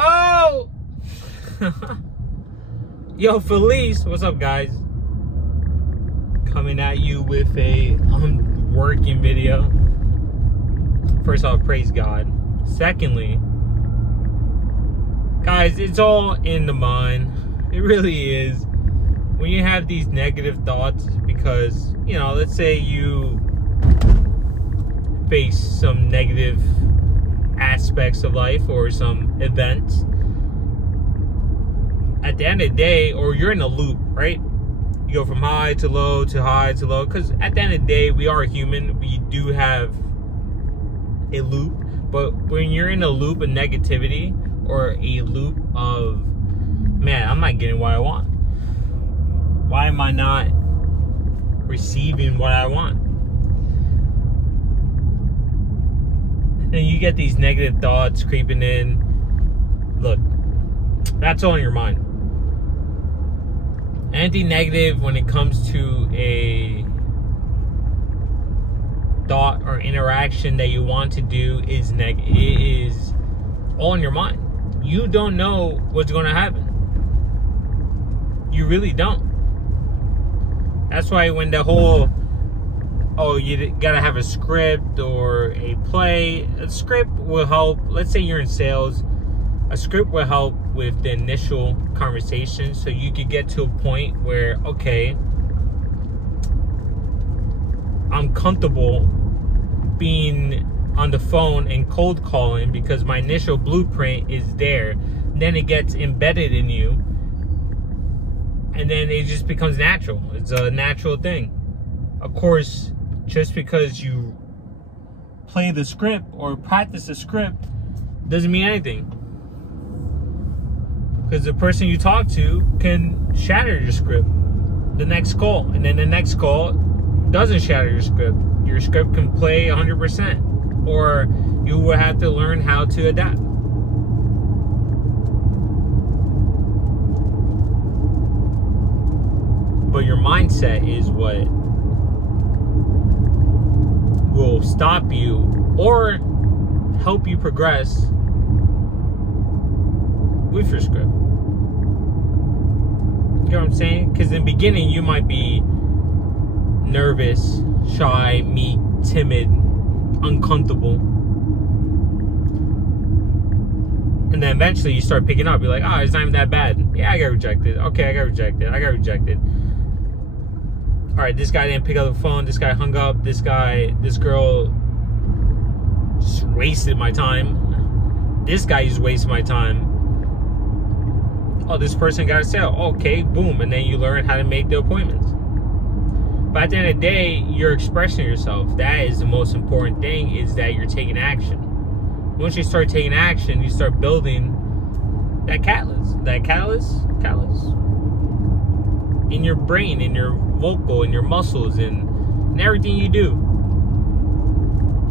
Oh! Yo, Felice, what's up, guys? Coming at you with a working video. First off, praise God. Secondly, guys, it's all in the mind. It really is. When you have these negative thoughts, because, you know, let's say you face some negative aspects of life or some events, at the end of the day, or you're in a loop, right? You go from high to low to high to low, because at the end of the day, we are human. We do have a loop. But when you're in a loop of negativity or a loop of, man, I'm not getting what I want. Why am I not receiving what I want? And you get these negative thoughts creeping in. Look, that's all in your mind. Anything negative when it comes to a thought or interaction that you want to do is it is all in your mind. You don't know what's going to happen. You really don't. That's why when the whole, oh, you gotta have a script or a play, a script will help. Let's say you're in sales, a script will help with the initial conversation, so you could get to a point where, okay, I'm comfortable being on the phone and cold calling because my initial blueprint is there. Then it gets embedded in you, and then it just becomes natural. It's a natural thing. Of course, just because you play the script or practice the script doesn't mean anything. Because the person you talk to can shatter your script the next call, and then the next call doesn't shatter your script. Your script can play 100%, or you will have to learn how to adapt. But your mindset is what will stop you or help you progress with your script. You know what I'm saying? Because in the beginning, you might be nervous, shy, meek, timid, uncomfortable. And then eventually you start picking up. You're like, oh, it's not even that bad. Yeah, I got rejected. Okay, I got rejected. I got rejected. All right, this guy didn't pick up the phone. This guy hung up. This girl just wasted my time. This guy just wasted my time. Oh, this person got a sale. Okay, boom. And then you learn how to make the appointments. But at the end of the day, you're expressing yourself. That is the most important thing, is that you're taking action. Once you start taking action, you start building that catalyst. That catalyst in your brain, in your vocal, in your muscles, and everything you do.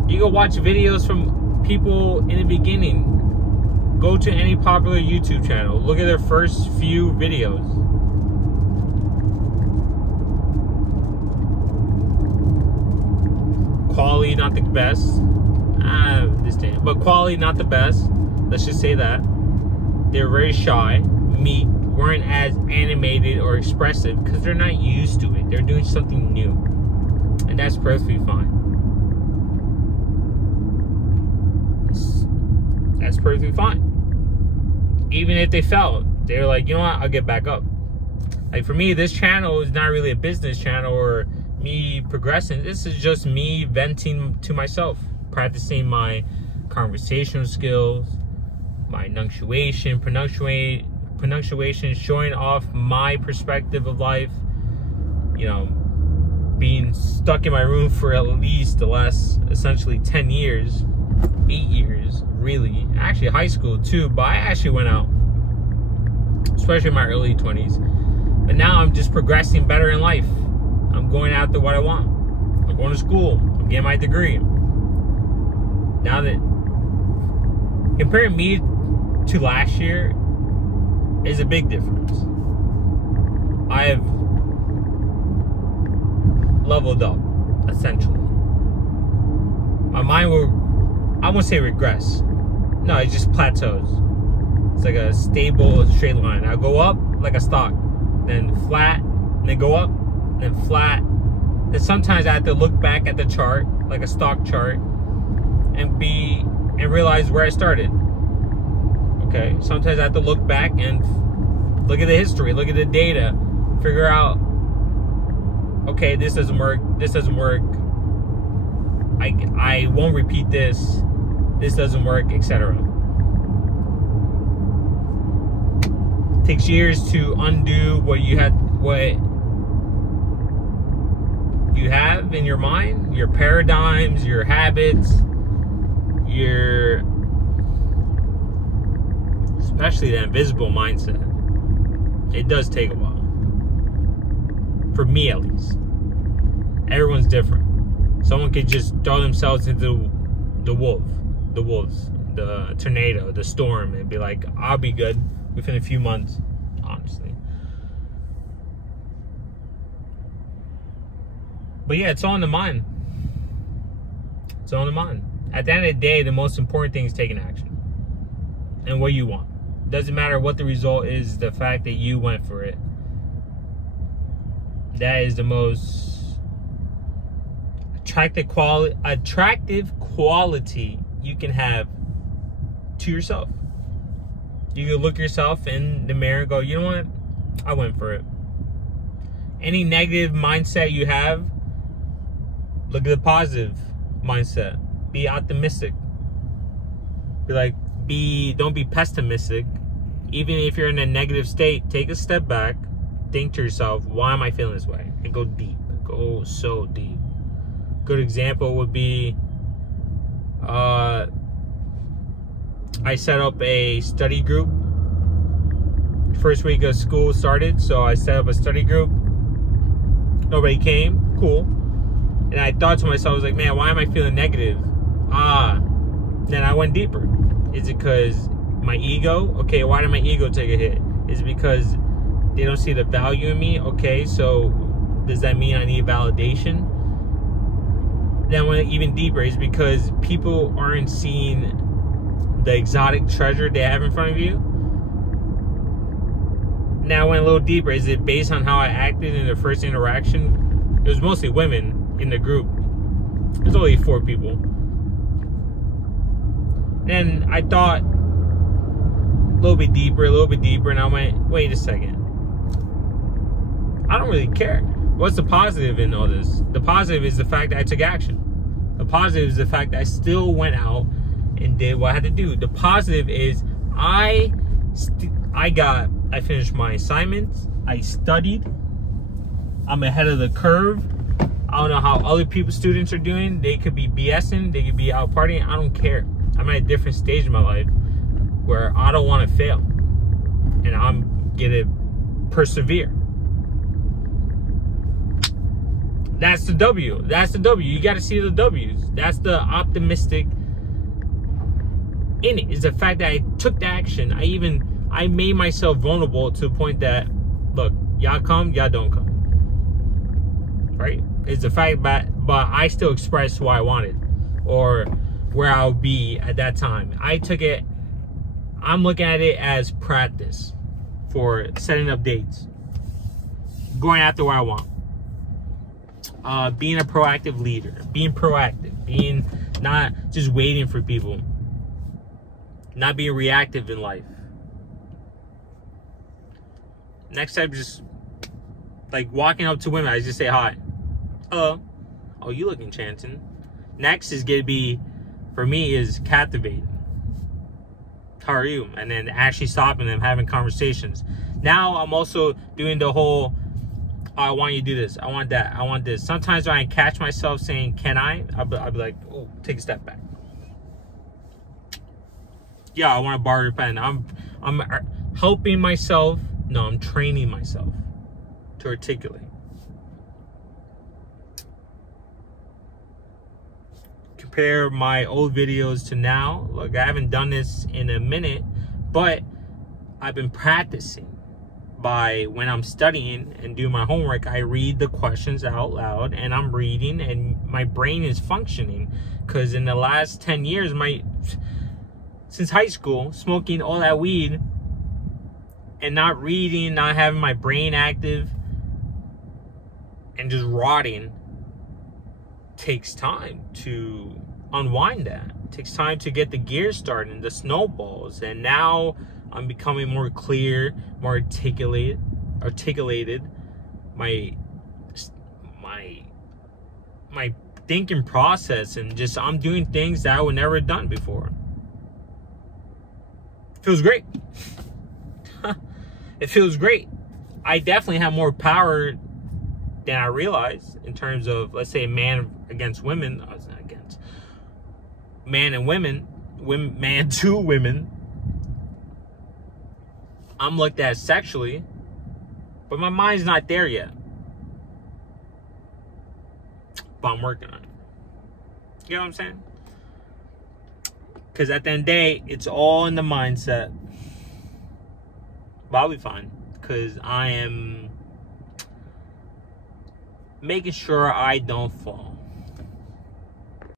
You go watch videos from people in the beginning. Go to any popular YouTube channel. Look at their first few videos. Quality not the best. But quality not the best. Let's just say that. They're very shy. Meek. Weren't as animated or expressive because they're not used to it. They're doing something new. And that's perfectly fine. That's perfectly fine. Even if they failed, they're like, you know what, I'll get back up. Like for me, this channel is not really a business channel or me progressing. This is just me venting to myself, practicing my conversational skills, my enunciation, pronunciation, showing off my perspective of life. You know, being stuck in my room for at least the last essentially 10 years, 8 years, really. Actually, high school too, but I actually went out, especially in my early 20s. But now I'm just progressing better in life. I'm going after what I want. I'm going to school. I'm getting my degree. Now that, comparing me to last year is a big difference. I have leveled up, essentially. My mind will, I won't say regress. No, it just plateaus. It's like a stable straight line. I go up like a stock, then flat, and then go up, then flat. Then sometimes I have to look back at the chart, like a stock chart, and realize where I started. Okay, sometimes I have to look back and look at the history, look at the data, figure out, okay, this doesn't work, this doesn't work, I won't repeat this doesn't work, etc. Takes years to undo what you have in your mind, your paradigms, your habits, especially the invisible mindset. It does take a while. For me, at least. Everyone's different. Someone could just throw themselves into the wolves, the tornado, the storm, and be like, I'll be good within a few months, honestly. But yeah, it's all in the mind. It's all in the mind. At the end of the day, the most important thing is taking action. And what you want. Doesn't matter what the result is, the fact that you went for it. That is the most attractive quality you can have to yourself. You can look yourself in the mirror and go, you know what? I went for it. Any negative mindset you have, look at the positive mindset. Be optimistic. Don't be pessimistic. Even if you're in a negative state, take a step back, think to yourself, why am I feeling this way? And go deep. Go so deep. Good example would be, I set up a study group. First week of school started, so I set up a study group. Nobody came. Cool. And I thought to myself, I was like, man, why am I feeling negative? Then I went deeper. Is it because my ego? Okay, why did my ego take a hit? Is it because they don't see the value in me? Okay, so does that mean I need validation? Then I went even deeper. Is because people aren't seeing the exotic treasure they have in front of you? Now I went a little deeper. Is it based on how I acted in the first interaction? It was mostly women in the group. There's only 4 people. Then I thought a little bit deeper, and I went, wait a second. I don't really care. What's the positive in all this? The positive is the fact that I took action. The positive is the fact that I still went out and did what I had to do. The positive is I finished my assignments. I studied. I'm ahead of the curve. I don't know how other students are doing. They could be BSing. They could be out partying. I don't care. I'm at a different stage in my life where I don't want to fail. And I'm going to persevere. That's the W. That's the W. You got to see the W's. That's the optimistic in it. Is the fact that I took the action. I made myself vulnerable to the point that, look, y'all come, y'all don't come. Right? It's the fact that, but I still expressed what I wanted or where I'll be at that time. I took it, I'm looking at it as practice for setting up dates, going after what I want, being a proactive leader, being proactive, being not just waiting for people, not being reactive in life. Next time, just like walking up to women, I just say hi. Hello. Oh, you look enchanting. Next is going to be, for me, is captivating. How are you? And then actually stopping them, having conversations. Now I'm also doing the whole, oh, I want you to do this. I want that. I want this. Sometimes when I catch myself saying, can I? I'll be like, oh, take a step back. Yeah, I want to borrow your pen. I'm helping myself. No, I'm training myself to articulate. Compare my old videos to now. Look, I haven't done this in a minute, but I've been practicing. By when I'm studying and doing my homework, I read the questions out loud, and I'm reading, and my brain is functioning. Because in the last 10 years, since high school, smoking all that weed, and not reading, not having my brain active, and just rotting takes time to unwind that. It takes time to get the gears started, the snowballs. And now I'm becoming more clear, more articulated. My thinking process, and just I'm doing things that I would never have done before. Feels great. It feels great. I definitely have more power than I realized in terms of, let's say, man against women. I was not against man and women, man to women. I'm looked at sexually, but my mind's not there yet. But I'm working on it. You know what I'm saying? Because at the end of the day, it's all in the mindset. But I'll be fine. Because I am making sure I don't fall.